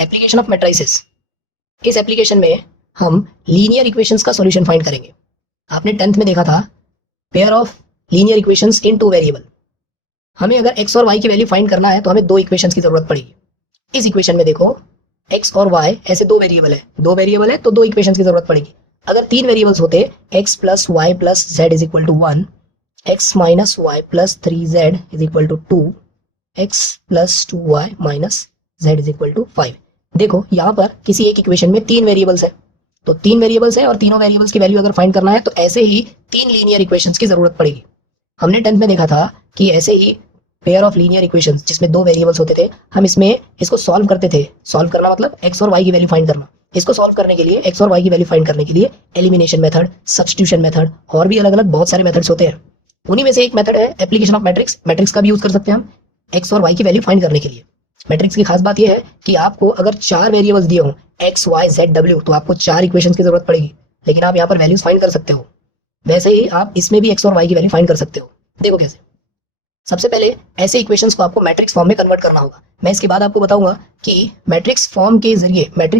Application of matrices. इस application में हम लीनियर इक्वेशंस का सॉल्यूशन फाइंड करेंगे। आपने 10th में देखा था pair of linear equations in two variable. हमें अगर x और y की वैल्यू फाइंड करना है तो हमें दो इक्वेशंस की जरूरत पड़ेगी। इस इक्वेशन में देखो x और y ऐसे दो वेरिएबल है तो दो इक्वेशंस की जरूरत पड़ेगी। अगर तीन वेरिएबल्स होते x plus Y plus Z is equal to 1, x minus Y plus 3z is equal to 2, x plus 2y minus z is equal to 5। देखो यहाँ पर किसी एक इक्वेशन में तीन वेरिएबल्स है, तो तीन वेरिएबल्स है और तीनों वेरिएबल्स की वैल्यू अगर फाइंड करना है तो ऐसे ही तीन लीनियर इक्वेशंस की जरूरत पड़ेगी। हमने 10th में देखा था कि ऐसे ही पेयर ऑफ लीनियर इक्वेशंस जिसमें दो वेरिएबल्स होते थे, हम इसको सॉल्व करते थे। सॉल्व करना मतलब x और y की वैल्यू फाइंड करना। इसको सॉल्व करने के लिए x और y की वैल्यू फाइंड करने के लिए एलिमिनेशन मेथड, सब्स्टिट्यूशन मेथड और भी अलग अलग बहुत सारे मेथड्स होते हैं। उन्हीं में से एक मेथड है एप्लीकेशन ऑफ मैट्रिक्स। मैट्रिक्स का भी यूज कर सकते हैं हम x और y की वैल्यू फाइंड करने के लिए। मैट्रिक्स की खास बात यह है कि आपको अगर चार वेरिएबल्स दिए हों x, y, z, w, तो आपको चार इक्वेशंस की जरूरत पड़ेगी, लेकिन आप यहाँ पर वैल्यूज फाइंड कर सकते हो। वैसे ही आप इसमें भी x और y की वैल्यू फाइंड कर सकते हो। देखो कैसे। सबसे पहले ऐसे इक्वेशंस को आपको मैट्रिक्स फॉर्म में कन्वर्ट करना होगा। मैं इसके बाद आपको बताऊंगा कि मैट्रिक्स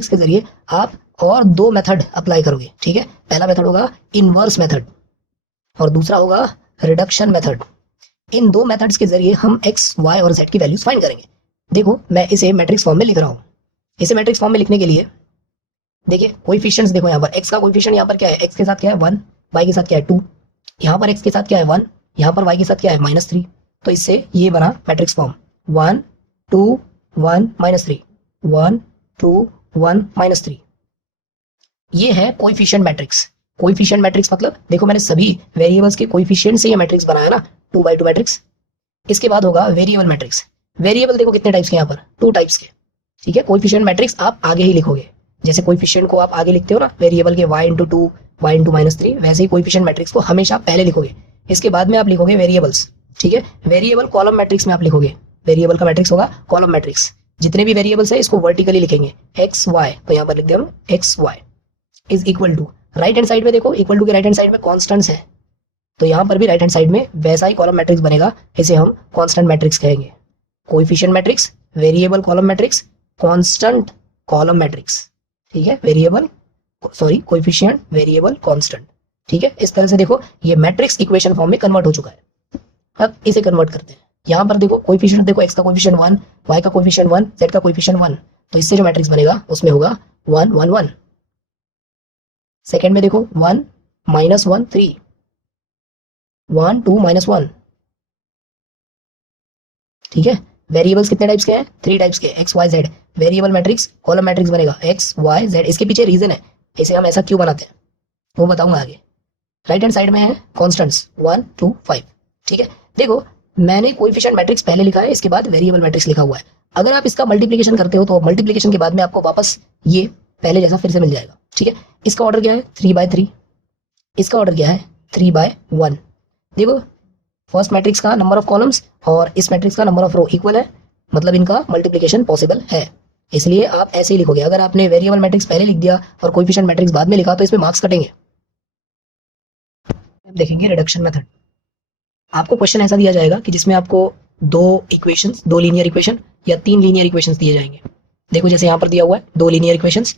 के जरिए आप और दो मेथड अप्लाई करोगे। ठीक है, पहला मेथड होगा इनवर्स मेथड और दूसरा होगा रिडक्शन मेथड। इन दो मेथड्स के जरिए हम x, y और z की वैल्यूज फाइंड करेंगे। देखो मैं इसे मैट्रिक्स फॉर्म में लिख रहा हूँ। इसे मैट्रिक्स फॉर्म में लिखने के लिए देखिए कोएफिशिएंट्स देखो यहाँ पर x का कोएफिशिएंट यहाँ पर क्या है, x के साथ क्या है 1, y के साथ क्या है 2, यहाँ पर x के साथ क्या है 1, यहाँ पर y के साथ क्या है -3। तो इससे ये बना मैट्रिक्स फॉर्म 1 2 1 -3, 1 2 1 -3। ये है कोएफिशिएंट मैट्रिक्स। कोएफिशिएंट मैट्रिक्स मतलब देखो मैंने सभी वेरिएबल्स के कोएफिशिएंट से ये मैट्रिक्स बनाया ना, 2x2 मैट्रिक्स। इसके बाद होगा वेरिएबल मैट्रिक्स। वेरिएबल देखो कितने टाइप्स के यहाँ पर, 2 टाइप्स के। ठीक है, कोएफिशिएंट मैट्रिक्स आप आगे ही लिखोगे, जैसे कोएफिशिएंट को आप आगे लिखते हो ना वेरिएबल के y इंटू 2, y इंटू -3, वैसे ही कोएफिशिएंट मैट्रिक्स को हमेशा पहले लिखोगे। इसके बाद में आप लिखोगे वेरिएबल्स। ठीक है, वेरिएबल कॉलम मैट्रिक्स में आप लिखोगे। वेरिएबल का मैट्रिक्स होगा कॉलम मैट्रिक्स। जितने भी वेरिएबल्स है इसको वर्टिकली लिखेंगे x y, तो यहाँ पर लिख दिया हम x y is equal to, right hand side में देखो इक्वल टू के राइट हैंड साइड में कॉन्स्टेंट्स है, तो यहाँ पर भी राइट हैंड साइड में वैसा ही कॉलम मैट्रिक्स बनेगा। इसे हम कांस्टेंट मैट्रिक्स कहेंगे। Coefficient matrix, variable column matrix, constant column matrix. ठीक है, कोएफिशिएंट वेरिएबल कांस्टेंट। ठीक है, इस तरह से देखो ये मैट्रिक्स इक्वेशन फॉर्म में कन्वर्ट हो चुका है। अब इसे कन्वर्ट करते हैं। यहाँ पर देखो कोएफिशिएंट देखो x का कोएफिशिएंट 1, y का कोएफिशिएंट 1, z का कोएफिशिएंट 1, तो इससे जो मैट्रिक्स बनेगा उसमें होगा 1 1 1। सेकंड में देखो 1 -1 3, 1 2 -1। ठीक है, वेरिएबल्स कितने टाइप्स के हैं, 3 टाइप्स के, x y z। Variable matrix column matrix बनेगा x y z। इसके पीछे रीजन है, इसे हम ऐसा क्यों बनाते हैं वो बताऊंगा आगे। राइट हैंड साइड में है कांस्टेंट्स 1 2 5। ठीक है, देखो मैंने कोएफिशिएंट मैट्रिक्स पहले लिखा है, इसके बाद वेरिएबल मैट्रिक्स लिखा हुआ है। अगर आप इसका मल्टीप्लिकेशन करते हो तो मल्टीप्लिकेशन के बाद में आपको वापस ये पहले जैसा फिर से मिल जाएगा। ठीक है, इसका ऑर्डर क्या है 3/3, इसका ऑर्डर क्या है 3/1। देखो फर्स्ट मैट्रिक्स का नंबर ऑफ कॉलम्स और इस मैट्रिक्स का नंबर ऑफ रो इक्वल है, मतलब इनका मल्टीप्लिकेशन पॉसिबल है। इसलिए आप ऐसे ही लिखोगे। अगर आपने वेरिएबल मैट्रिक्स पहले लिख दिया और कोएफिशिएंट मैट्रिक्स बाद में लिखा तो इसमें मार्क्स कटेंगे। अब देखेंगे रिडक्शन मेथड। आपको क्वेश्चन ऐसा दिया जाएगा कि जिसमें आपको दो लीनियर इक्वेशन या 3 लीनियर इक्वेशंस दिए जाएंगे। देखो जैसे यहाँ पर दिया हुआ है 2 लीनियर इक्वेशंस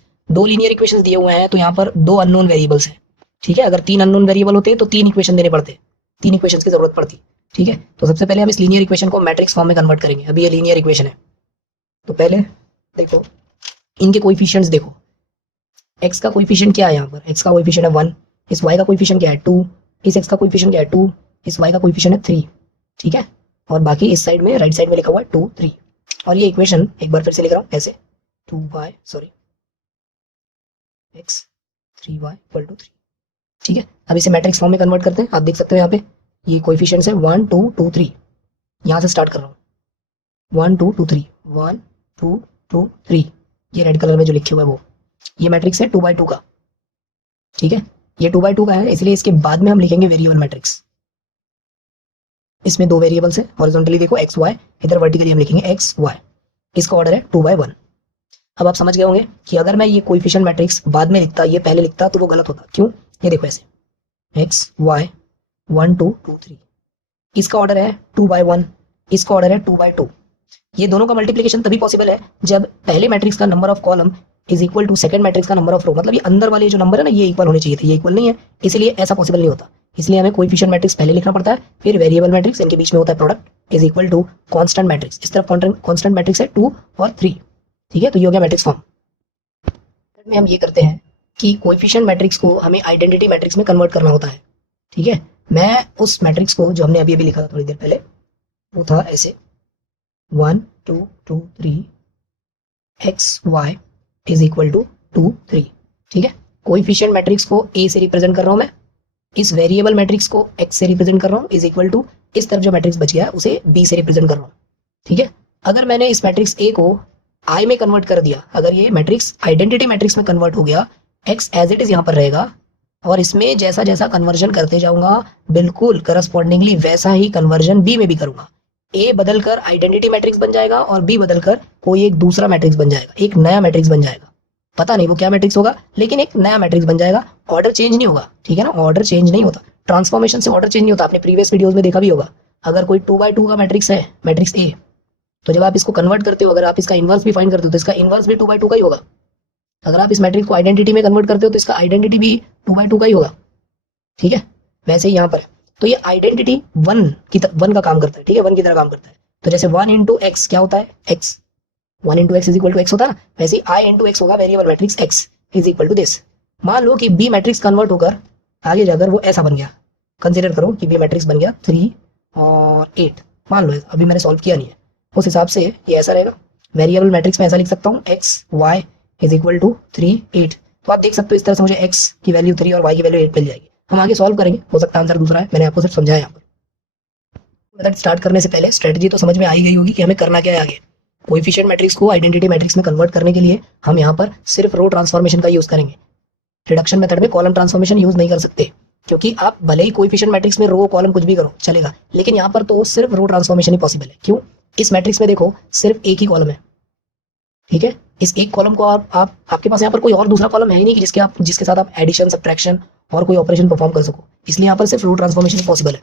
दिए हुए हैं, तो यहाँ पर 2 अननोन वेरिएबल्स हैं। ठीक है, अगर 3 अननोन वेरिएबल होते तो 3 इक्वेशन देने पड़ते, 3 इक्वेशंस की जरूरत पड़ती। ठीक है, तो सबसे पहले हम इस लीनियर इक्वेशन को मैट्रिक्स फॉर्म में कन्वर्ट करेंगे। अभी ये लीनियर इक्वेशन है, तो पहले देखो इनके कोएफिशिएंट्स देखो। x का कोएफिशिएंट क्या है, यहाँ पर x का कोएफिशिएंट है 1, इस y का कोएफिशिएंट क्या है 2, इस x का कोएफिशिएंट क्या है 2, इस y का कोएफिशिएंट है 3। ठीक है, और बाकी इस साइड में राइट साइड में लिखा हुआ है 2 3। और ये इक्वेशन एक बार फिर से लिख रहा हूँ ऐसे, x 3y = 3। ठीक है, अब इसे मैट्रिक्स फॉर्म में कन्वर्ट करते हैं। आप देख सकते हो यहाँ पे ये कोएफिशिएंट्स है 1 2 2 3। यहाँ से स्टार्ट कर रहा हूँ 1 2 2 3, 1 2 2 3। ये रेड कलर में जो लिखे हुआ है वो ये मैट्रिक्स है 2/2 का। ठीक है, ये 2/2 का है, इसलिए इसके बाद में हम लिखेंगे वेरिएबल मैट्रिक्स। इसमें 2 वेरिएबल्स है, हॉरिजॉन्टली देखो x y, इधर वर्टिकली हम लिखेंगे x y। इसका ऑर्डर है 2/1। अब आप समझ गए होंगे कि अगर मैं ये कोएफिशिएंट मैट्रिक्स बाद में लिखता, ये पहले लिखता तो वो गलत होता। क्यों, ये देखो ऐसे x y 1 2 2 3। इसका ऑर्डर है 2/1, इसका ऑर्डर है 2/2। ये दोनों का मल्टीप्लिकेशन तभी पॉसिबल है जब पहले मैट्रिक्स का number of column is equal to second matrix का नंबर ऑफ रो, मतलब ये अंदर वाले जो नंबर है ना ये इक्वल होने चाहिए थे, ये इक्वल नहीं है, इसलिए ऐसा पॉसिबल नहीं होता। इसलिए हमें कोएफिशिएंट मैट्रिक्स पहले लिखना पड़ता है, फिर वेरिएबल मैट्रिक्स, इनके बीच में होता है product is equal to constant matrix. इस तरफ कांस्टेंट मैट्रिक्स है 2 और 3, ठीक है। तो ये हो गया मैट्रिक्स फॉर्म। में हम ये करते हैं कि कोएफिशिएंट मैट्रिक्स को हमें आइडेंटिटी मैट्रिक्स में कन्वर्ट करना होता है, ठीक है। मैं उस मैट्रिक्स को जो हमने अभी अभी लिखा था थोड़ी देर पहले, वो था ऐसे 1 2 2 3 X Y is equal to 2 3, ठीक है। कोएफिशिएंट मैट्रिक्स को ए से रिप्रेजेंट कर रहा हूं मैं, इस वेरिएबल मैट्रिक्स को एक्स से रिप्रेजेंट कर रहा हूं इज इक्वल टू इस तरफ जो मैट्रिक्स बच गया है उसे बी से रिप्रेजेंट कर रहा हूं, ठीक है। अगर मैंने इस मैट्रिक्स ए को आई में कन्वर्ट कर दिया, अगर ये मैट्रिक्स आइडेंटिटी मैट्रिक्स में कन्वर्ट हो गया, एक्स एज इट इज यहाँ पर रहेगा, और इसमें जैसा जैसा कन्वर्जन करते जाऊंगा बिल्कुल करस्पॉन्डिंगली वैसा ही कन्वर्जन बी में भी करूंगा। ए बदलकर आइडेंटिटी मैट्रिक्स बन जाएगा और बी बदलकर कोई एक दूसरा मैट्रिक्स बन जाएगा, एक नया मैट्रिक्स बन जाएगा। पता नहीं वो क्या मैट्रिक्स होगा, लेकिन एक नया मैट्रिक्स बन जाएगा। ऑर्डर चेंज नहीं होगा, ठीक है ना, ऑर्डर चेंज नहीं होता, ट्रांसफॉर्मेशन से ऑर्डर चेंज नहीं होता। आपने प्रीवियस वीडियोस में देखा भी होगा, अगर कोई 2x2 का मैट्रिक्स है, मैट्रिक्स ए, तो जब आप इसको कन्वर्ट करते हो, अगर आप इसका इनवर्स भी फाइंड करते हो तो इसका इनवर्स भी 2x2 का ही होगा। अगर आप इस मैट्रिक्स को आइडेंटिटी में कन्वर्ट करते हो तो इसका आइडेंटिटी भी 2x2 का ही होगा, ठीक है। वैसे ही यहाँ पर तो ये आइडेंटिटी वन का काम करता है, ठीक है, वन की तरह काम करता है। तो जैसे 1 इंटू एक्स क्या होता है, X, 1 into x is equal to X होता है ना, वैसे ही आई इंटू एक्स होगा variable matrix X is equal to this. मान लो कि बी मैट्रिक्स कन्वर्ट होकर आगे जाकर वो ऐसा बन गया, कंसिडर करो कि बी मैट्रिक्स बन गया 3 और 8, मान लो अभी मैंने सॉल्व किया नहीं है, उस हिसाब से ये ऐसा रहेगा। वेरिएबल मैट्रिक्स में ऐसा लिख सकता हूँ X Y is equal to 3 8। तो आप देख सकते हो इस तरह से मुझे एक्स की वैल्यू 3 और वाई की वैल्यू 8 मिल जाएगी। हम आगे सॉल्व करेंगे, हो सकता है आंसर दूसरा है, मैंने आपको सिर्फ समझाया यहाँ पर। मेथड स्टार्ट करने से पहले स्ट्रेटजी तो समझ में आई गई होगी कि हमें करना क्या है आगे। कोएफिशिएंट मैट्रिक्स को आइडेंटिटी मैट्रिक्स में कन्वर्ट करने के लिए हम यहाँ पर सिर्फ रो ट्रांसफॉर्मेशन का यूज करेंगे। रिडक्शन मेथड में कॉलम ट्रांसफॉर्मेशन यूज नहीं कर सकते, क्योंकि आप भले ही कोएफिशिएंट मैट्रिक्स में रो कॉलम कुछ भी करो चलेगा, लेकिन यहाँ पर तो सिर्फ रो ट्रांसफॉर्मेशन ही पॉसिबल है। क्यों? इस मैट्रिक्स में देखो सिर्फ एक ही कॉलम है, ठीक है। इस एक कॉलम को आप आपके पास यहाँ पर कोई और दूसरा कॉलम है ही नहीं कि जिसके साथ आप एडिशन सब्ट्रैक्शन और कोई ऑपरेशन परफॉर्म कर सको, इसलिए यहाँ पर सिर्फ रो ट्रांसफॉर्मेशन पॉसिबल है,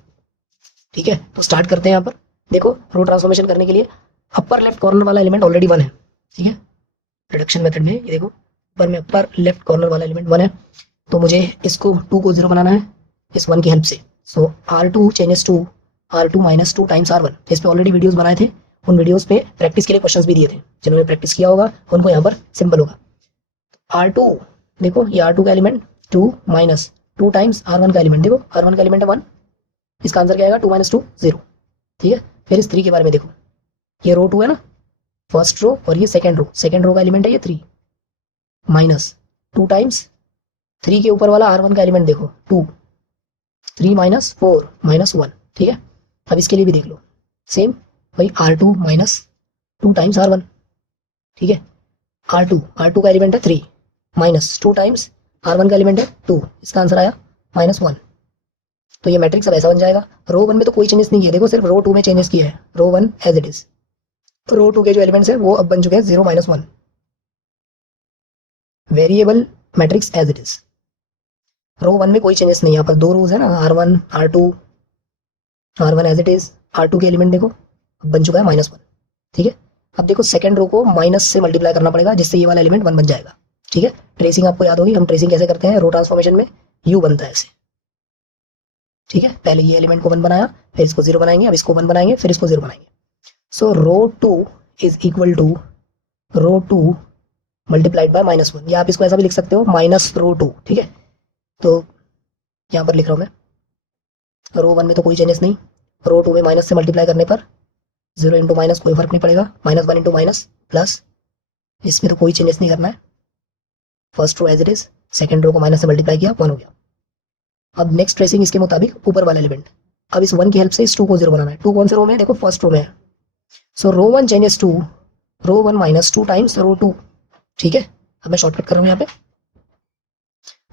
ठीक है। तो स्टार्ट करते हैं। यहाँ पर देखो रो ट्रांसफॉर्मेशन करने के लिए अपर लेफ्ट कॉर्नर वाला एलिमेंट ऑलरेडी 1 है, ठीक है। रिडक्शन मेथड में ये देखो ऊपर में अपर लेफ्ट कॉर्नर वाला एलिमेंट 1 है, तो मुझे इसको 2 को 0 बनाना है इस 1 की हेल्प से। So R2 changes to R2 minus 2 times R1। इस पे ऑलरेडी वीडियोस बनाए थे, उन वीडियोस पे प्रैक्टिस के लिए क्वेश्चंस भी दिए थे, जिन्होंने प्रैक्टिस किया होगा उनको यहाँ पर सिंपल होगा। R2 देखो ये R2 का एलिमेंट 2 माइनस 2 टाइम्स R1 का एलिमेंट, देखो R1 का एलिमेंट है 1, इसका आंसर क्या आएगा 2 माइनस 2 0, ठीक है। फिर इस 3 के बारे में देखो, ये रो 2 है ना, फर्स्ट रो, और ये सेकंड रो का एलिमेंट है ये 3 माइनस 2 टाइम्स 3 के ऊपर वाला R1 का एलिमेंट देखो 2, 3 माइनस 4 माइनस 1, ठीक है। अब इसके लिए भी देख लो सेम भाई R2 माइनस 2 टाइम्स R1, ठीक है। R2 का एलिमेंट है 3 माइनस 2 टाइम्स R1 का एलिमेंट है 2, इसका आंसर आया -1। तो ये मैट्रिक्स अब ऐसा बन जाएगा। रो 1 में तो कोई चेंजेस नहीं किया, देखो सिर्फ रो 2 में चेंजेस किया है। रो 1 एज इट इज, रो 2 के जो एलिमेंट्स है वो अब बन चुके हैं 0 -1। Variable matrix as it is, row 1 में कोई चेंजेस नहीं, यहाँ पर 2 रोज है ना, R1 R1 as it is. R2 के एलिमेंट देखो अब बन चुका है -1, ठीक है। अब देखो सेकंड रो को माइनस से मल्टीप्लाई करना पड़ेगा, जिससे ये वाला एलिमेंट 1 बन जाएगा, ठीक है। ट्रेसिंग आपको याद होगी, हम ट्रेसिंग कैसे करते हैं रो ट्रांसफॉर्मेशन में, U बनता है ऐसे, ठीक है। पहले ये एलिमेंट को 1 बनाया, फिर इसको 0 बनाएंगे, अब इसको 1 बनाएंगे, फिर इसको 0 बनाएंगे। So row 2 is equal to row 2 multiplied by -1, या आप इसको ऐसा भी लिख सकते हो माइनस रो 2, ठीक है। तो यहाँ पर लिख रहा हूँ मैं, रो 1 में तो कोई चेंजेस नहीं, रो 2 में माइनस से मल्टीप्लाई करने पर 0 इंटू माइनस कोई फर्क नहीं पड़ेगा, -1 इंटू माइनस प्लस, इसमें तो कोई चेंजेस नहीं करना है। First row as it is, second row को माइनस से मल्टीप्लाई किया 1 हो गया। अब नेक्स्ट ट्रेसिंग इसके मुताबिक ऊपर वाला एलिमेंट, अब इस 1 की हेल्प से इस 2 को 0 बनाना है। 2 कौन से रो में है, देखो फर्स्ट रो में है। So row 1 changes to row 1 minus 2 times row 2, ठीक है। अब मैं शॉर्टकट कर रहा हूँ यहाँ पे,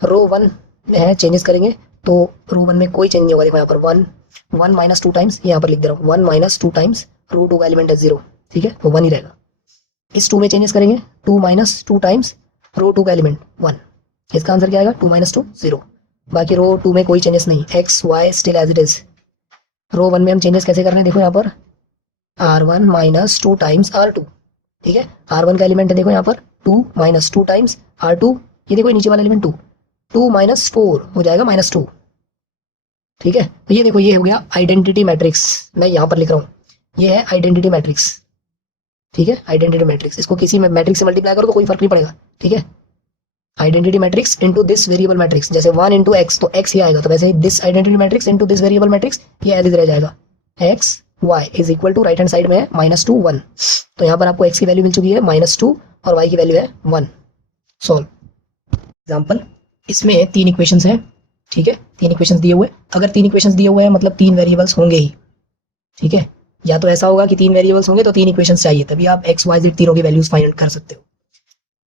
रो 1 में है चेंजेस करेंगे तो रो 1 में कोई चेंज नहीं होगा, देखो यहाँ पर 1 माइनस 2 टाइम्स, यहाँ पर लिख दे रहा हूँ 1 माइनस 2 टाइम्स रो 2 का एलिमेंट है 0, ठीक है, वो 1 ही रहेगा। इस 2 में चेंजेस करेंगे 2 माइनस 2 टाइम्स रो 2 का एलिमेंट 1, इसका आंसर क्या आएगा 2 माइनस 2 0। बाकी रो 2 में कोई चेंजेस नहीं, X Y still as it is. Row 1 में हम चेंजेस कैसे कर रहे हैं, देखो यहाँ पर R1 माइनस 2 टाइम्स R2, ठीक है। R1 का एलिमेंट है देखो यहाँ पर 2 माइनस 2 टाइम्स R2, ये देखो नीचे वाला एलिमेंट 2, 2 माइनस 4 हो जाएगा -2, ठीक है। तो ये देखो ये हो गया आइडेंटिटी मैट्रिक्स, मैं यहाँ पर लिख रहा हूँ, ये है आइडेंटिटी मैट्रिक्स, ठीक है। आइडेंटिटी मैट्रिक्स, इसको किसी में मैट्रिक्स से मल्टीप्लाई करो तो कोई फर्क नहीं पड़ेगा, ठीक है। Identity matrix into this variable matrix, जैसे 1 इंटू एक्स तो एक्स ही आएगा, तो वैसे ही this identity matrix into this variable matrix, ये एज इज रह जाएगा, x Y is equal to, right hand side में है -2 1, तो यहाँ पर आपको एक्स की वैल्यू मिल चुकी है -2 और वाई की वैल्यू है 1। सॉल्व एग्जाम्पल, इसमें 3 इक्वेशंस हैं, ठीक है। 3 इक्वेशंस दिए हुए, अगर 3 इक्वेशंस दिए हुए हैं मतलब 3 वेरिएबल्स होंगे ही, ठीक है। या तो ऐसा होगा कि 3 वेरिएबल्स होंगे तो 3 इक्वेशंस चाहिए, तभी आप एक्स वाई जेड तीनों की वैल्यूज फाइंड कर सकते हो।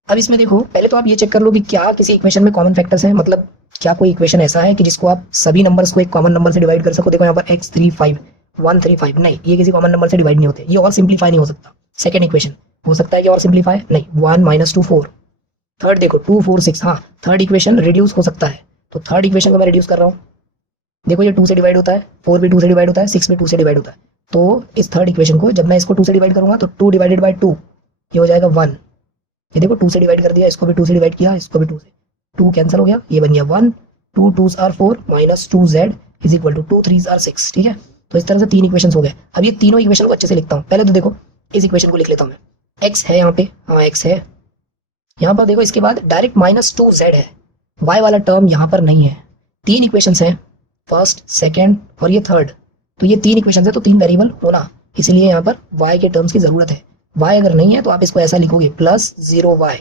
अब इसमें देखो, पहले तो आप ये चेक कर लो कि क्या किसी इक्वेशन में कॉमन फैक्टर्स हैं, मतलब क्या कोई इक्वेशन ऐसा है कि जिसको आप सभी नंबर्स को एक कॉमन नंबर से डिवाइड कर सको। देखो यहाँ पर x35 135, नहीं, ये किसी कॉमन नंबर से डिवाइड नहीं होते, ये और सिंप्लीफाई नहीं हो सकता। सेकंड इक्वेशन हो सकता है कि और सिंप्लीफाई, नहीं, 1 माइनस 2 4। थर्ड देखो 2 4 6, हाँ, थर्ड इक्वेशन रिड्यूस हो सकता है, तो थर्ड इक्वेशन को मैं रिड्यूस कर रहा हूँ। देखो ये 2 से डिवाइड होता है, 4 भी 2 से डिवाइड होता है, 6 भी 2 से डिवाइड होता है, तो इस थर्ड इक्वेशन को जब मैं इसको 2 से डिवाइड करूंगा तो 2 डिवाइडेड बाई 2 ये हो जाएगा 1। ये देखो 2 से डिवाइड कर दिया, इसको भी 2 से डिवाइड किया, इसको भी 2 से, 2 कैंसिल हो गया, ये बन गया 1, 2 2s are 4 minus 2z is equal to 2 3s are 6, ठीक है। तो इस तरह से 3 इक्वेशंस हो गए। अब ये तीनों इक्वेशन को अच्छे से लिखता हूँ। पहले तो देखो इस इक्वेशन को लिख लेता हूँ मैं, x है यहाँ पे, हाँ x है, यहाँ पर देखो इसके बाद डायरेक्ट -2z है, y वाला टर्म यहाँ पर नहीं है। 3 इक्वेशंस हैं, फर्स्ट सेकेंड और ये थर्ड, तो ये 3 इक्वेशंस है तो 3 वेरिएबल होना, इसलिए यहाँ पर y के टर्म्स की जरूरत है। y अगर नहीं है तो आप इसको ऐसा लिखोगे +0y,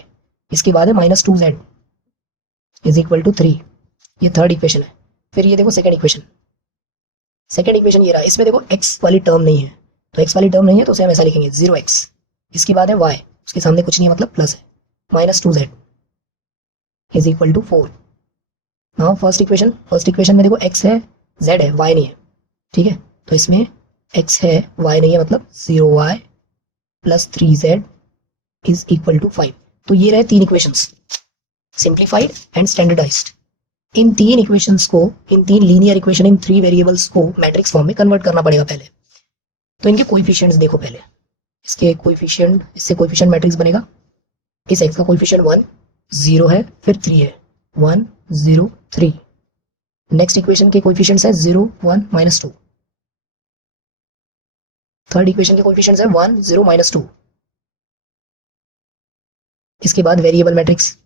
इसके बाद है -2z इज इक्वल टू 3, ये थर्ड इक्वेशन है। फिर ये देखो सेकंड इक्वेशन, सेकंड इक्वेशन ये रहा, इसमें देखो x वाली टर्म नहीं है, तो x वाली टर्म नहीं है तो उसे हम ऐसा लिखेंगे 0x, इसके बाद है y, उसके सामने कुछ नहीं है मतलब प्लस है, -2z is equal to 4। Now first equation में देखो x है, z है, y नहीं है, ठीक है। तो इसमें x है, y नहीं है, मतलब 0y plus 3z is equal to 5। तो ये रहे 3 इक्वेशंस, सिंप्लीफाइड एंड स्टैंडर्डाइज्ड। इन 3 इक्वेशंस को, इन 3 लीनियर इक्वेशन, इन 3 वेरिएबल्स को मैट्रिक्स फॉर्म में कन्वर्ट करना पड़ेगा पहले। तो इनके कोएफिशिएंट्स देखो पहले, इसके कोएफिशिएंट, इससे कोएफिशिएंट मैट्रिक्स बनेगा। इस x का कोएफिशिएंट 1 0 है, फिर 3 है, 1 0 3। नेक्स्ट इक्वेशन के कोएफिशिएंट्स है 0 1 -2। थर्ड इक्वेशन के कोएफिशिएंट्स है 1 0 -2। इसके बाद वेरिएबल मैट्रिक्स,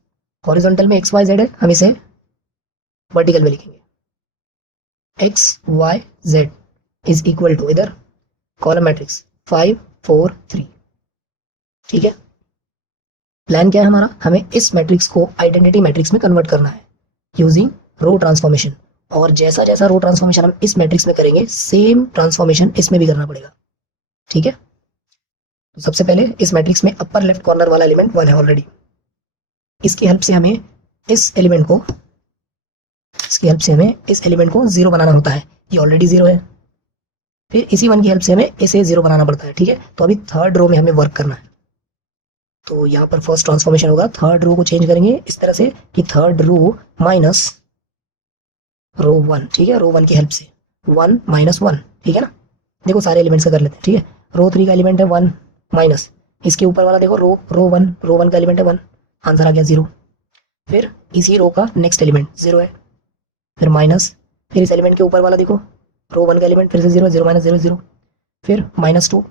हॉरिजॉन्टल में x y z है, हम इसे वर्टिकल में लिखेंगे x y z is equal to, इधर कॉलम मैट्रिक्स 5 4 3, ठीक है। प्लान क्या है हमारा, हमें इस मैट्रिक्स को आइडेंटिटी मैट्रिक्स में कन्वर्ट करना है यूजिंग रो ट्रांसफॉर्मेशन, और जैसा जैसा रो ट्रांसफॉर्मेशन हम इस मैट्रिक्स में करेंगे सेम ट्रांसफॉर्मेशन इसमें भी करना पड़ेगा, ठीक है। तो सबसे पहले इस मैट्रिक्स में अपर लेफ्ट कॉर्नर वाला एलिमेंट 1 है ऑलरेडी, इसकी हेल्प से हमें इस एलिमेंट को, इसकी हेल्प से हमें इस एलिमेंट को 0 बनाना होता है, ये ऑलरेडी 0 है। फिर इसी 1 की हेल्प से हमें इसे 0 बनाना पड़ता है, ठीक है। तो अभी थर्ड रो में हमें वर्क करना है, तो यहाँ पर फर्स्ट ट्रांसफॉर्मेशन होगा, थर्ड रो को चेंज करेंगे इस तरह से कि थर्ड रो माइनस रो 1, ठीक है। रो 1 की हेल्प से 1 -1, ठीक है ना। देखो सारे एलिमेंट्स का कर लेते हैं, ठीक है। रो 3 का एलिमेंट है 1 माइनस, इसके ऊपर वाला देखो रो 1 का एलिमेंट है 1, आंसर आ गया 0। फिर इसी रो का नेक्स्ट एलिमेंट 0 है, फिर माइनस, फिर इस एलिमेंट के ऊपर वाला देखो रो 1 का एलिमेंट फिर से 0 0 -0 0, फिर -2,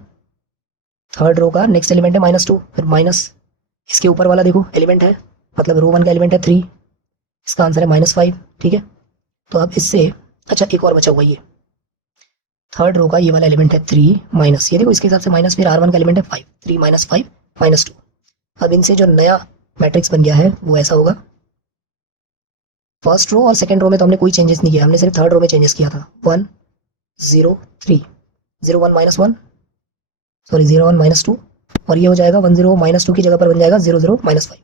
थर्ड रो का नेक्स्ट एलिमेंट है -2, फिर माइनस, इसके ऊपर वाला देखो एलिमेंट है, मतलब रो 1 का एलिमेंट है 3, इसका आंसर है -5, ठीक है। तो अब इससे, अच्छा एक और बचा हुआ, ये थर्ड रो का ये वाला एलिमेंट है 3 माइनस, ये देखो इसके हिसाब से माइनस, फिर R1 का एलिमेंट है 5, 3 -5 -2। अब इनसे जो नया मैट्रिक्स बन गया है वो ऐसा होगा, फर्स्ट रो और सेकंड रो में तो हमने कोई चेंजेस नहीं किया, हमने सिर्फ थर्ड रो में चेंजेस किया था, 1 0 3 0 1 -1, सॉरी 0 1 -2, और ये हो जाएगा 1 0 -2 की जगह पर बन जाएगा 0 0 -5।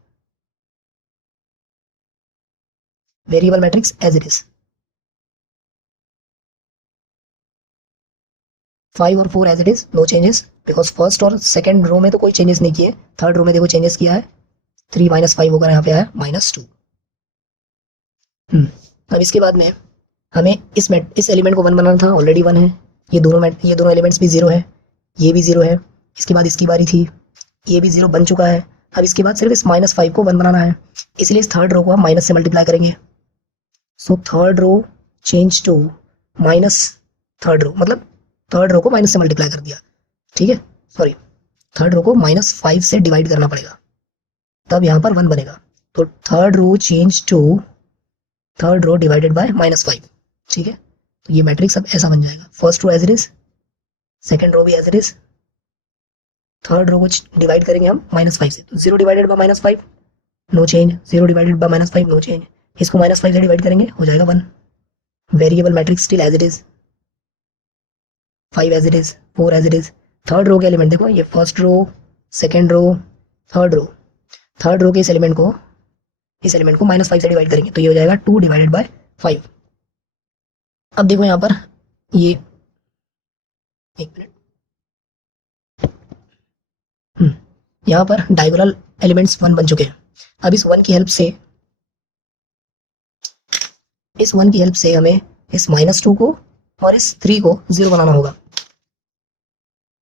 Variable matrix as it is, 5 और 4 as it is, no changes, because first और सेकंड रो में तो कोई चेंजेस नहीं किए, थर्ड रो में देखो चेंजेस किया है, 3 -5 होकर यहाँ पे आया -2। अब इसके बाद में हमें इस एलिमेंट को 1 बनाना था, ऑलरेडी 1 है, ये दोनों एलिमेंट्स भी 0 है, ये भी 0 है, इसके बाद इसकी बारी थी, ये भी 0 बन चुका है। अब इसके बाद सिर्फ इस -5 को 1 बनाना है, इसलिए इस थर्ड रो को हम माइनस से मल्टीप्लाई करेंगे। So third row change to minus third row, मतलब थर्ड रो को माइनस से मल्टीप्लाई कर दिया, ठीक है, सॉरी थर्ड रो को -5 से डिवाइड करना पड़ेगा, तब यहाँ पर 1 बनेगा। तो third row change to third row divided by -5, ठीक है। तो ये मैट्रिक्स अब ऐसा बन जाएगा, first row as it is, second row भी as it is, third row को डिवाइड करेंगे हम -5 से, तो 0 divided by -5 no change, 0 divided by -5 no change, इसको -5 से डिवाइड करेंगे हो जाएगा 1। Variable matrix still as it is, 5 as it is, 4 as it is. Third row के एलिमेंट देखो, ये first row, second row, third रो, थर्ड रो के इस एलिमेंट को -5 से डिवाइड करेंगे, तो ये हो जाएगा 2 डिवाइडेड बाय 5। अब देखो यहाँ पर ये, एक मिनट, यहाँ पर डायगोनल एलिमेंट्स 1 बन चुके हैं। अब इस 1 की हेल्प से हमें इस -2 को और इस 3 को 0 बनाना होगा।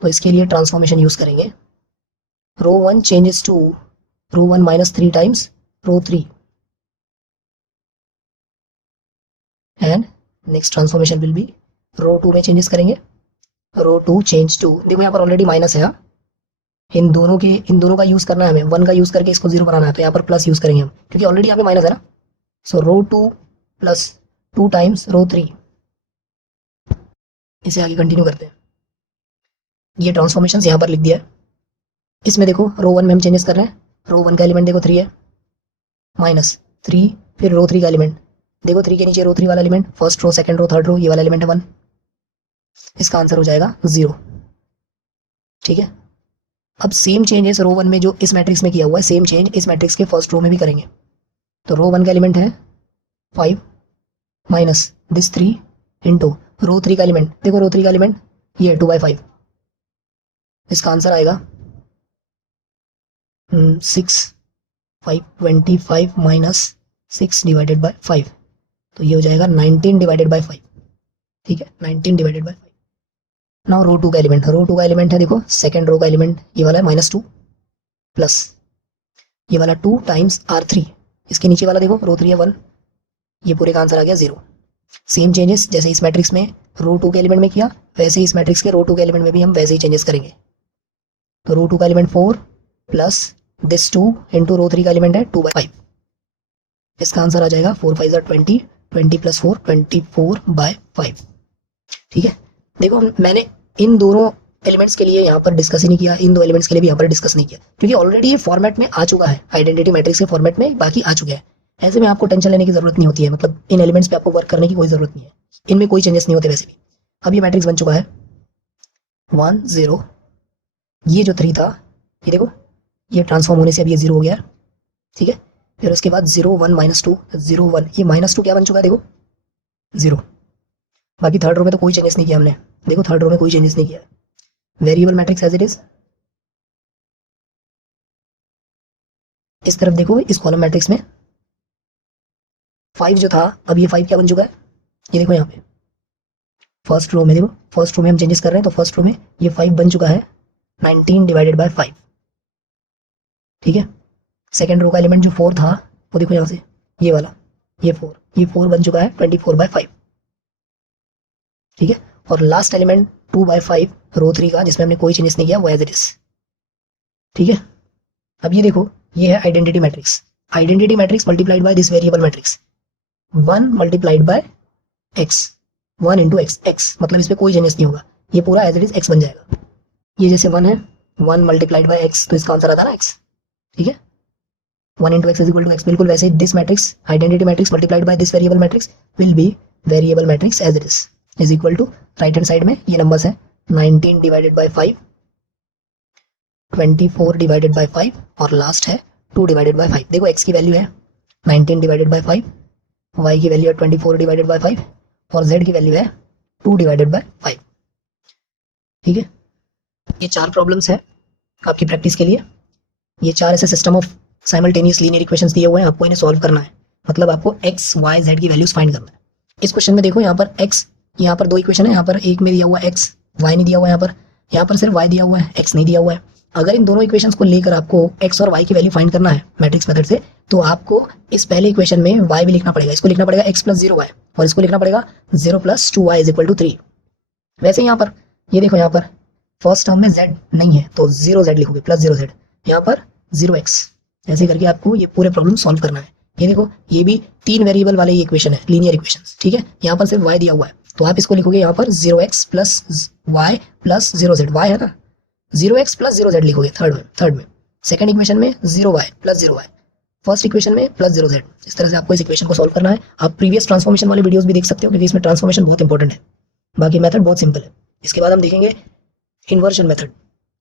तो इसके लिए ट्रांसफॉर्मेशन यूज करेंगे, row 1 changes to row 1 -3 times row 3, and next transformation will be row 2 में चेंजेस करेंगे, रो 2 चेंज टू, देखो यहाँ पर ऑलरेडी माइनस है, इन दोनों का यूज करना है हमें, 1 का यूज करके इसको 0 बनाना है, तो यहाँ पर प्लस यूज करेंगे हम, क्योंकि ऑलरेडी यहाँ पे माइनस है ना। सो रो 2 प्लस 2 टाइम्स रो 3, इसे आगे कंटिन्यू करते हैं। ये ट्रांसफॉर्मेशन यहाँ पर लिख दिया है। इसमें देखो रो 1 में हम चेंजेस कर रहे हैं, रो 1 का एलिमेंट देखो 3 है, -3, फिर रो 3 का एलिमेंट देखो 3 के नीचे रो 3 वाला element, first row, second row, third row, ये वाला एलिमेंट है 1, इसका आंसर हो जाएगा 0, ठीक है। अब सेम चेंजेस रो 1 में जो इस मैट्रिक्स में किया हुआ है, सेम चेंज इस मैट्रिक्स के फर्स्ट रो में भी करेंगे। तो रो 1 का एलिमेंट है 5 माइनस दिस 3 इंटू रो 3 का एलिमेंट, देखो रो 3 का एलिमेंट ये 2/5, इसका आंसर आएगा 6, 5, 25 माइनस 6 डिवाइडेड बाय 5, तो ये हो जाएगा 19 डिवाइडेड बाय 5, ठीक है, 19 डिवाइडेड बाय 5। नाउ रो 2 का एलिमेंट है देखो, सेकंड रो का एलिमेंट ये वाला है -2 प्लस ये वाला 2 टाइम्स R3, इसके नीचे वाला देखो रो 3 है 1, ये पूरे का आंसर आ गया 0। सेम चेंजेस जैसे इस मैट्रिक्स में रो 2 के एलिमेंट में किया, वैसे ही इस मैट्रिक्स के रो 2 के एलिमेंट में भी हम वैसे ही चेंजेस करेंगे। तो रो 2 का element 4 plus this 2 into rho 3 का एलिमेंट है 2/5, इसका आंसर आ जाएगा 4 5 20, 20 प्लस 4 24/5, ठीक है। देखो मैंने इन दोनों एलिमेंट्स के लिए यहाँ पर डिस्कस ही नहीं किया, इन दो एलिमेंट्स के लिए भी यहाँ पर डिस्कस नहीं किया, क्योंकि ऑलरेडी ये फॉर्मेट में आ चुका है, आइडेंटिटी मैट्रिक्स के फॉर्मेट में बाकी आ चुके हैं। ऐसे में आपको टेंशन लेने की जरूरत नहीं होती है, मतलब इन एलिमेंट्स पे आपको वर्क करने की कोई जरूरत नहीं है, इनमें कोई चेंजेस नहीं होते वैसे भी। अब ये मैट्रिक्स बन चुका है 1 0, ये जो 3 था ये देखो ये ट्रांसफॉर्म होने से अब ये 0 हो गया, ठीक है। फिर उसके बाद 0 1 -2 0 1, ये -2 क्या बन चुका है देखो 0। बाकी थर्ड रो में तो कोई चेंजेस नहीं किया हमने, देखो थर्ड रो में कोई चेंजेस नहीं किया। Variable matrix as it is, इस तरफ देखो इस कॉलम मैट्रिक्स में 5 जो था, अब ये 5 क्या बन चुका है, ये देखो यहाँ पे फर्स्ट रो में, देखो फर्स्ट रो में हम चेंजेस कर रहे हैं, तो फर्स्ट रो में ये 5 बन चुका है 19 डिवाइडेड बाय 5, ठीक है। सेकेंड रो का एलिमेंट जो 4 था वो देखो यहाँ से ये वाला, ये 4 बन चुका है 24/5, ठीक है। और लास्ट एलिमेंट 2/5 रो 3 का, जिसमें हमने कोई चेंजेस नहीं किया, वो एज इट इज, ठीक है। अब ये देखो ये है identity matrix multiplied by this variable matrix, 1 multiplied by x, 1 into x, मतलब इस पर कोई चेंजेस नहीं होगा, ये पूरा एज इट इज x बन जाएगा। ये जैसे 1 है, 1 मल्टीप्लाइड बाय x, तो इसका आंसर आता ना x, ठीक है। 1 into x is equal to x, बिल्कुल वैसे this matrix identity matrix multiplied by this variable matrix will be variable matrix as it is equal to, right hand side में ये नंबर्स है 19 डिवाइडेड बाय 5, 24 डिवाइडेड बाय 5 और last है 2 divided by 5। देखो x की value है 19 divided by 5, y की value है 24 डिवाइडेड बाय 5 और z की वैल्यू है 2 डिवाइडेड बाय 5, ठीक है। ये 4 प्रॉब्लम्स है आपकी प्रैक्टिस के लिए, ये 4 ऐसे system of simultaneous linear equations दिए हुए हैं, आपको इन्हें सॉल्व करना है, मतलब आपको x y z की वैल्यूज फाइंड करना है। इस क्वेश्चन में देखो यहाँ पर x, यहाँ पर 2 इक्वेशन है, यहाँ पर एक में दिया हुआ x, y नहीं दिया हुआ यहाँ पर, यहाँ पर सिर्फ y दिया हुआ है, x नहीं दिया हुआ है। अगर इन दोनों इक्वेशंस को लेकर आपको x और y की वैल्यू फाइंड करना है मैट्रिक्स मेथड से, तो आपको इस पहले इक्वेशन में y भी लिखना पड़ेगा, इसको लिखना पड़ेगा x प्लस 0y और इसको लिखना पड़ेगा 0 plus 2y is equal to 3। वैसे यहाँ पर ये देखो, यहाँ पर फर्स्ट टर्म में z नहीं है तो 0z लिखोगे प्लस 0z, यहाँ पर 0x, ऐसे करके आपको ये पूरे प्रॉब्लम सॉल्व करना है। ये देखो ये भी 3 वेरिएबल वाले इक्वेशन है, लीनियर इक्वेशंस, ठीक है। यहाँ पर सिर्फ y दिया हुआ है तो आप इसको लिखोगे यहाँ पर 0x plus y plus 0z, y है ना, 0x प्लस 0z लिखोगे थर्ड में। सेकंड इक्वेशन में 0y plus 0y, first equation में प्लस 0z। इस तरह से आपको इस इक्वेशन को सॉल्व करना है। आप प्रीवियस ट्रांसफॉर्मेशन वाले वीडियोस भी देख सकते हो क्योंकि इसमें ट्रांसफॉर्मेशन बहुत इंपॉर्टेंट है। बाकी मेथड बहुत सिंपल है। इसके बाद हम देखेंगे इन्वर्जन मेथड।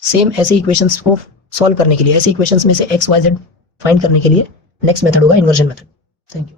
सेम ऐसे इक्वेशंस को सॉल्व करने के लिए, ऐसे इक्वेशंस में से x y z फाइंड करने के लिए नेक्स्ट मेथड होगा इन्वर्जन मेथड। Thank you.